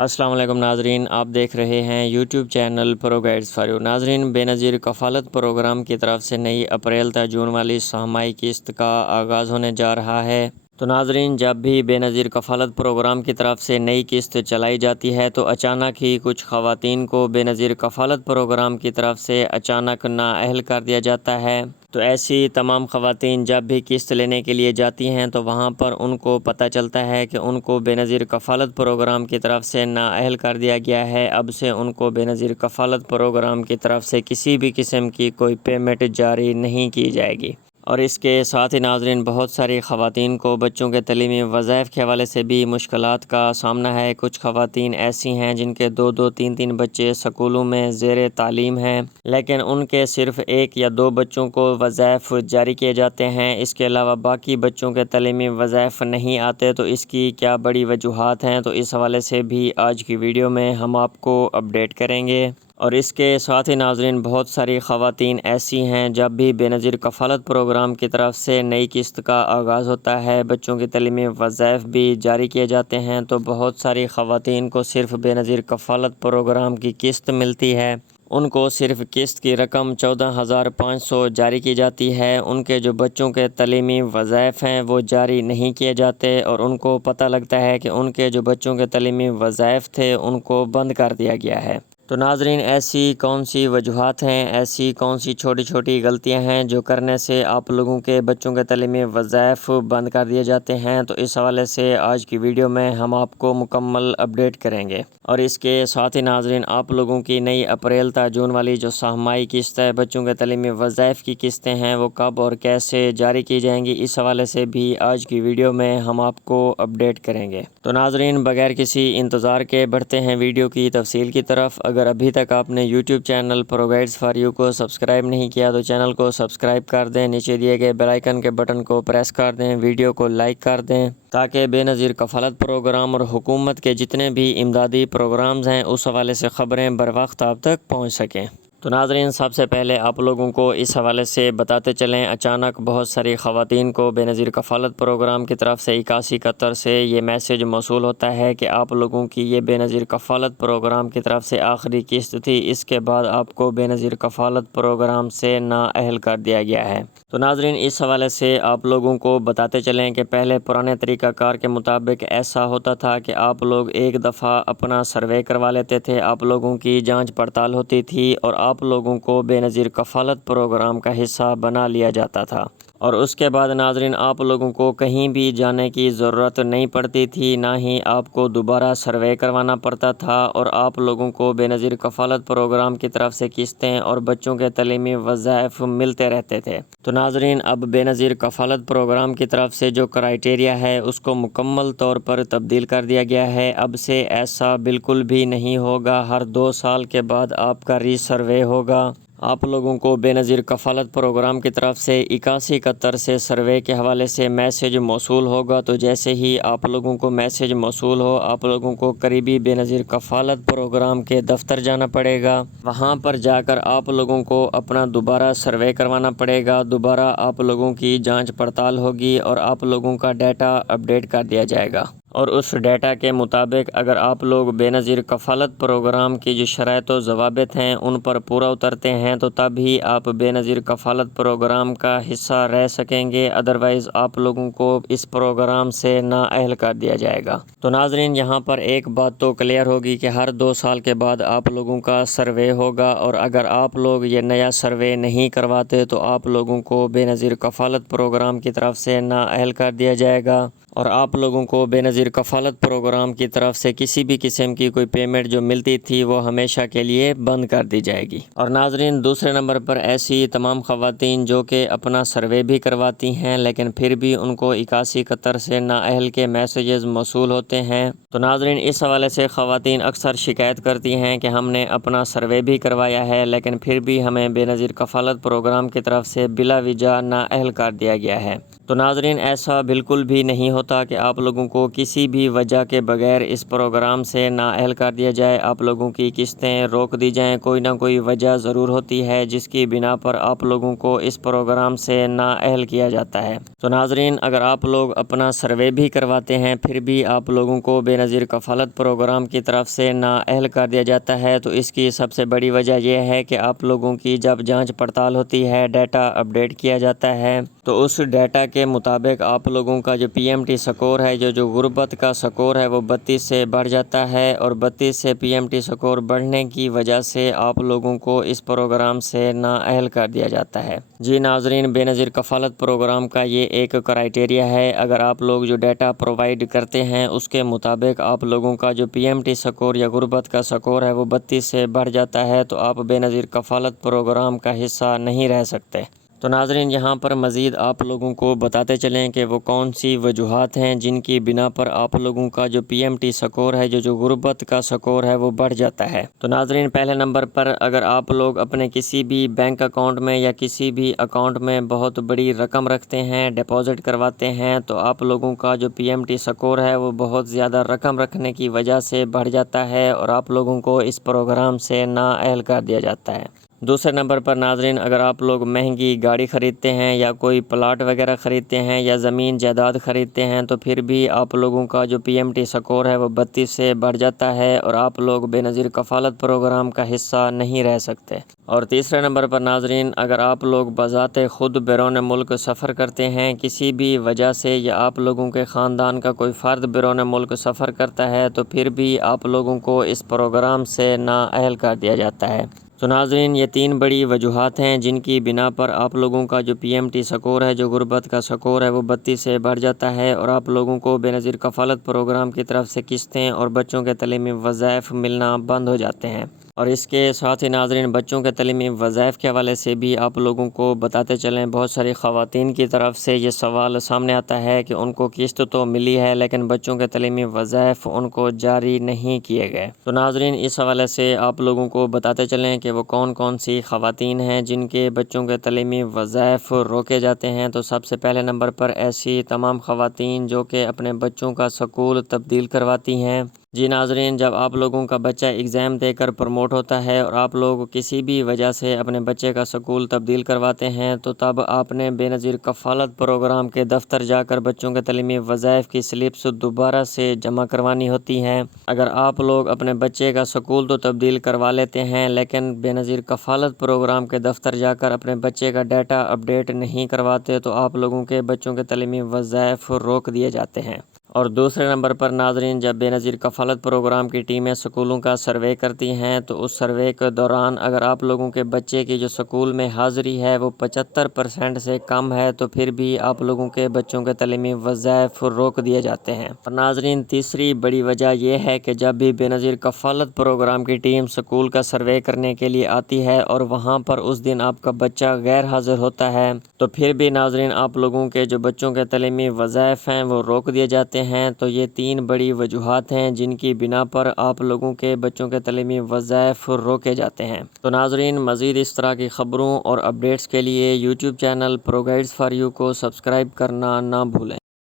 السلام علیکم ناظرین، آپ دیکھ رہے ہیں YouTube channel pro guides for you. ناظرین، بے نظیر کفالت پروگرام کی طرف سے نئی اپریل تا جون والی سہمائی قسط کا آغاز ہونے جا رہا ہے۔ تو ناظرین، جب بھی بے نظیر کفالت پروگرام کی طرف سے نئی قسط چلائی جاتی ہے تو اچانک ہی کچھ خواتین کو بے نظیر کفالت پروگرام کی طرف سے اچانک نااہل کر دیا جاتا ہے۔ تو ایسی تمام خواتین جب بھی قسط لینے کے لیے جاتی ہیں تو وہاں پر ان کو پتہ چلتا ہے کہ ان کو بے نظیر کفالت پروگرام کی طرف سے نااہل کر دیا گیا ہے۔ اب سے ان کو بے نظیر کفالت پروگرام کی طرف سے کسی بھی قسم کی کوئی پیمنٹ جاری نہیں کی جائے گی۔ اور اس کے ساتھ ہی ناظرین، بہت ساری خواتین کو بچوں کے تعلیمی وظائف کے حوالے سے بھی مشکلات کا سامنا ہے۔ کچھ خواتین ایسی ہیں جن کے 2-2 3-3 بچے سکولوں میں زیر تعلیم ہیں، لیکن ان کے صرف 1 یا 2 بچوں کو وظائف جاری کیے جاتے ہیں۔ اس کے علاوہ باقی بچوں کے تعلیمی وظائف نہیں آتے، تو اس کی کیا بڑی وجوہات ہیں، تو اس حوالے سے بھی آج کی ویڈیو میں ہم آپ کو اپڈیٹ کریں گے۔ اور اس کے ساتھ ہی ناظرین، بہت ساری خواتین ایسی ہیں جب بھی بے نظیر کفالت پروگرام کی طرف سے نئی قسط کا آغاز ہوتا ہے، بچوں کی تعلیمی وظائف بھی جاری کیے جاتے ہیں، تو بہت ساری خواتین کو صرف بے نظیر کفالت پروگرام کی قسط ملتی ہے۔ ان کو صرف قسط کی رقم 14,500 جاری کی جاتی ہے۔ ان کے جو بچوں کے تعلیمی وظائف ہیں وہ جاری نہیں کیے جاتے، اور ان کو پتہ لگتا ہے کہ ان کے جو بچوں کے تعلیمی وظائف تھے ان کو بند کر دیا گیا ہے۔ تو ناظرین، ایسی کون سی وجوہات ہیں، ایسی کون سی چھوٹی چھوٹی غلطیاں ہیں جو کرنے سے آپ لوگوں کے بچوں کے تعلیمی وظائف بند کر دیے جاتے ہیں، تو اس حوالے سے آج کی ویڈیو میں ہم آپ کو مکمل اپڈیٹ کریں گے۔ اور اس کے ساتھ ہی ناظرین، آپ لوگوں کی نئی اپریل تا جون والی جو سہمائی قسط ہے، بچوں کے تعلیمی وظائف کی قسطیں ہیں، وہ کب اور کیسے جاری کی جائیں گی، اس حوالے سے بھی آج کی ویڈیو میں ہم آپ کو اپڈیٹ کریں گے۔ تو ناظرین، بغیر کسی انتظار کے بڑھتے ہیں ویڈیو کی تفصیل کی طرف۔ اگر ابھی تک آپ نے YouTube channel pro guides for you کو سبسکرائب نہیں کیا تو چینل کو سبسکرائب کر دیں، نیچے دیے گئے بیل آئیکن کے بٹن کو پریس کر دیں، ویڈیو کو لائک کر دیں، تاکہ بے نظیر کفالت پروگرام اور حکومت کے جتنے بھی امدادی پروگرامز ہیں اس حوالے سے خبریں بر وقت آپ تک پہنچ سکیں۔ تو ناظرین، سب سے پہلے آپ لوگوں کو اس حوالے سے بتاتے چلیں، اچانک بہت ساری خواتین کو بے نظیر کفالت پروگرام کی طرف سے 8171 سے یہ میسج موصول ہوتا ہے کہ آپ لوگوں کی یہ بے نظیر کفالت پروگرام کی طرف سے آخری قسط تھی، اس کے بعد آپ کو بے نظیر کفالت پروگرام سے نااہل کر دیا گیا ہے۔ تو ناظرین، اس حوالے سے آپ لوگوں کو بتاتے چلیں کہ پہلے پرانے طریقہ کار کے مطابق ایسا ہوتا تھا کہ آپ لوگ ایک دفعہ اپنا سروے کروا لیتے تھے، آپ لوگوں کی جانچ پڑتال ہوتی تھی اور آپ لوگوں کو بے نظیر کفالت پروگرام کا حصہ بنا لیا جاتا تھا، اور اس کے بعد ناظرین آپ لوگوں کو کہیں بھی جانے کی ضرورت نہیں پڑتی تھی، نہ ہی آپ کو دوبارہ سروے کروانا پڑتا تھا، اور آپ لوگوں کو بے نظیر کفالت پروگرام کی طرف سے قسطیں اور بچوں کے تعلیمی وظائف ملتے رہتے تھے۔ تو ناظرین، اب بے نظیر کفالت پروگرام کی طرف سے جو کرائیٹیریا ہے اس کو مکمل طور پر تبدیل کر دیا گیا ہے۔ اب سے ایسا بالکل بھی نہیں ہوگا، ہر 2 سال کے بعد آپ کا ری سروے ہوگا۔ آپ لوگوں کو بے نظیر کفالت پروگرام کی طرف سے 8171 سے سروے کے حوالے سے میسج موصول ہوگا، تو جیسے ہی آپ لوگوں کو میسج موصول ہو، آپ لوگوں کو قریبی بے نظیر کفالت پروگرام کے دفتر جانا پڑے گا۔ وہاں پر جا کر آپ لوگوں کو اپنا دوبارہ سروے کروانا پڑے گا، دوبارہ آپ لوگوں کی جانچ پڑتال ہوگی اور آپ لوگوں کا ڈیٹا اپڈیٹ کر دیا جائے گا، اور اس ڈیٹا کے مطابق اگر آپ لوگ بے نظیر کفالت پروگرام کی جو شرائط و ضوابط ہیں ان پر پورا اترتے ہیں تو تب ہی آپ بے نظیر کفالت پروگرام کا حصہ رہ سکیں گے، ادروائز آپ لوگوں کو اس پروگرام سے نااہل کر دیا جائے گا۔ تو ناظرین، یہاں پر ایک بات تو کلیئر ہوگی کہ ہر 2 سال کے بعد آپ لوگوں کا سروے ہوگا، اور اگر آپ لوگ یہ نیا سروے نہیں کرواتے تو آپ لوگوں کو بے نظیر کفالت پروگرام کی طرف سے نااہل کر دیا جائے گا، اور آپ لوگوں کو بے نظیر کفالت پروگرام کی طرف سے کسی بھی قسم کی کوئی پیمنٹ جو ملتی تھی وہ ہمیشہ کے لیے بند کر دی جائے گی۔ اور ناظرین، دوسرے نمبر پر ایسی تمام خواتین جو کہ اپنا سروے بھی کرواتی ہیں لیکن پھر بھی ان کو 8171 سے نااہل کے میسیجز موصول ہوتے ہیں، تو ناظرین اس حوالے سے خواتین اکثر شکایت کرتی ہیں کہ ہم نے اپنا سروے بھی کروایا ہے لیکن پھر بھی ہمیں بے نظیر کفالت پروگرام کی طرف سے بلا وجہ نااہل کر دیا گیا ہے۔ تو ناظرین، ایسا بالکل بھی نہیں ہوتا کہ آپ لوگوں کو کسی بھی وجہ کے بغیر اس پروگرام سے نااہل کر دیا جائے، آپ لوگوں کی قسطیں روک دی جائیں۔ کوئی نہ کوئی وجہ ضرور ہوتی ہے جس کی بنا پر آپ لوگوں کو اس پروگرام سے نااہل کیا جاتا ہے۔ تو ناظرین، اگر آپ لوگ اپنا سروے بھی کرواتے ہیں پھر بھی آپ لوگوں کو بے نظیر کفالت پروگرام کی طرف سے نااہل کر دیا جاتا ہے، تو اس کی سب سے بڑی وجہ یہ ہے کہ آپ لوگوں کی جب جانچ پڑتال ہوتی ہے، ڈیٹا اپڈیٹ کیا جاتا ہے، تو اس ڈیٹا کے مطابق آپ لوگوں کا جو PMT سکور ہے، جو غربت کا سکور ہے، وہ 32 سے بڑھ جاتا ہے، اور 32 سے PMT سکور بڑھنے کی وجہ سے آپ لوگوں کو اس پروگرام سے نااہل کر دیا جاتا ہے۔ جی ناظرین، بے نظیر کفالت پروگرام کا یہ ایک کرائٹیریا ہے۔ اگر آپ لوگ جو ڈیٹا پرووائیڈ کرتے ہیں اس کے مطابق آپ لوگوں کا جو PMT سکور یا غربت کا سکور ہے وہ 32 سے بڑھ جاتا ہے، تو آپ بے نظیر کفالت پروگرام کا حصہ نہیں رہ سکتے۔ تو ناظرین، یہاں پر مزید آپ لوگوں کو بتاتے چلیں کہ وہ کون سی وجوہات ہیں جن کی بنا پر آپ لوگوں کا جو PMT سکور ہے، جو غربت کا سکور ہے، وہ بڑھ جاتا ہے۔ تو ناظرین، پہلے نمبر پر اگر آپ لوگ اپنے کسی بھی بینک اکاؤنٹ میں یا کسی بھی اکاؤنٹ میں بہت بڑی رقم رکھتے ہیں، ڈپازٹ کرواتے ہیں، تو آپ لوگوں کا جو PMT سکور ہے وہ بہت زیادہ رقم رکھنے کی وجہ سے بڑھ جاتا ہے اور آپ لوگوں کو اس پروگرام سے نااہل کر دیا جاتا ہے۔ دوسرے نمبر پر ناظرین، اگر آپ لوگ مہنگی گاڑی خریدتے ہیں یا کوئی پلاٹ وغیرہ خریدتے ہیں یا زمین جائیداد خریدتے ہیں، تو پھر بھی آپ لوگوں کا جو PMT سکور ہے وہ 32 سے بڑھ جاتا ہے اور آپ لوگ بے نظیر کفالت پروگرام کا حصہ نہیں رہ سکتے۔ اور تیسرے نمبر پر ناظرین، اگر آپ لوگ بذات خود بیرون ملک سفر کرتے ہیں کسی بھی وجہ سے، یا آپ لوگوں کے خاندان کا کوئی فرد بیرون ملک سفر کرتا ہے، تو پھر بھی آپ لوگوں کو اس پروگرام سے نااہل کر دیا جاتا ہے۔ تو ناظرین، یہ 3 بڑی وجوہات ہیں جن کی بنا پر آپ لوگوں کا جو PMT سکور ہے، جو غربت کا سکور ہے، وہ 32 سے بڑھ جاتا ہے اور آپ لوگوں کو بے نظیر کفالت پروگرام کی طرف سے قسطیں اور بچوں کے تعلیمی وظائف ملنا بند ہو جاتے ہیں۔ اور اس کے ساتھ ہی ناظرین، بچوں کے تعلیمی وظائف کے حوالے سے بھی آپ لوگوں کو بتاتے چلیں، بہت ساری خواتین کی طرف سے یہ سوال سامنے آتا ہے کہ ان کو قسط تو ملی ہے لیکن بچوں کے تعلیمی وظائف ان کو جاری نہیں کیے گئے۔ تو ناظرین، اس حوالے سے آپ لوگوں کو بتاتے چلیں کہ وہ کون کون سی خواتین ہیں جن کے بچوں کے تعلیمی وظائف روکے جاتے ہیں۔ تو سب سے پہلے نمبر پر ایسی تمام خواتین جو کہ اپنے بچوں کا سکول تبدیل کرواتی ہیں۔ جی ناظرین، جب آپ لوگوں کا بچہ ایگزام دے کر پروموٹ ہوتا ہے اور آپ لوگ کسی بھی وجہ سے اپنے بچے کا سکول تبدیل کرواتے ہیں، تو تب آپ نے بے نظیر کفالت پروگرام کے دفتر جا کر بچوں کے تعلیمی وظائف کی سلپس دوبارہ سے جمع کروانی ہوتی ہیں۔ اگر آپ لوگ اپنے بچے کا سکول تو تبدیل کروا لیتے ہیں لیکن بے نظیر کفالت پروگرام کے دفتر جا کر اپنے بچے کا ڈیٹا اپڈیٹ نہیں کرواتے، تو آپ لوگوں کے بچوں کے تعلیمی وظائف روک دیے جاتے ہیں۔ اور دوسرے نمبر پر ناظرین، جب بے نظیر کفالت پروگرام کی ٹیمیں سکولوں کا سروے کرتی ہیں، تو اس سروے کے دوران اگر آپ لوگوں کے بچے کی جو سکول میں حاضری ہے وہ 75% سے کم ہے، تو پھر بھی آپ لوگوں کے بچوں کے تعلیمی وظائف روک دیے جاتے ہیں۔ اور ناظرین، تیسری بڑی وجہ یہ ہے کہ جب بھی بے نظیر کفالت پروگرام کی ٹیم سکول کا سروے کرنے کے لیے آتی ہے اور وہاں پر اس دن آپ کا بچہ غیر حاضر ہوتا ہے، تو پھر بھی ناظرین آپ لوگوں کے جو بچوں کے تعلیمی وظائف ہیں وہ روک دیے جاتے ہیں۔ تو یہ 3 بڑی وجوہات ہیں جن کی بنا پر آپ لوگوں کے بچوں کے تعلیمی وظائف روکے جاتے ہیں۔ تو ناظرین، مزید اس طرح کی خبروں اور اپڈیٹس کے لیے YouTube channel pro guides for you کو سبسکرائب کرنا نہ بھولیں۔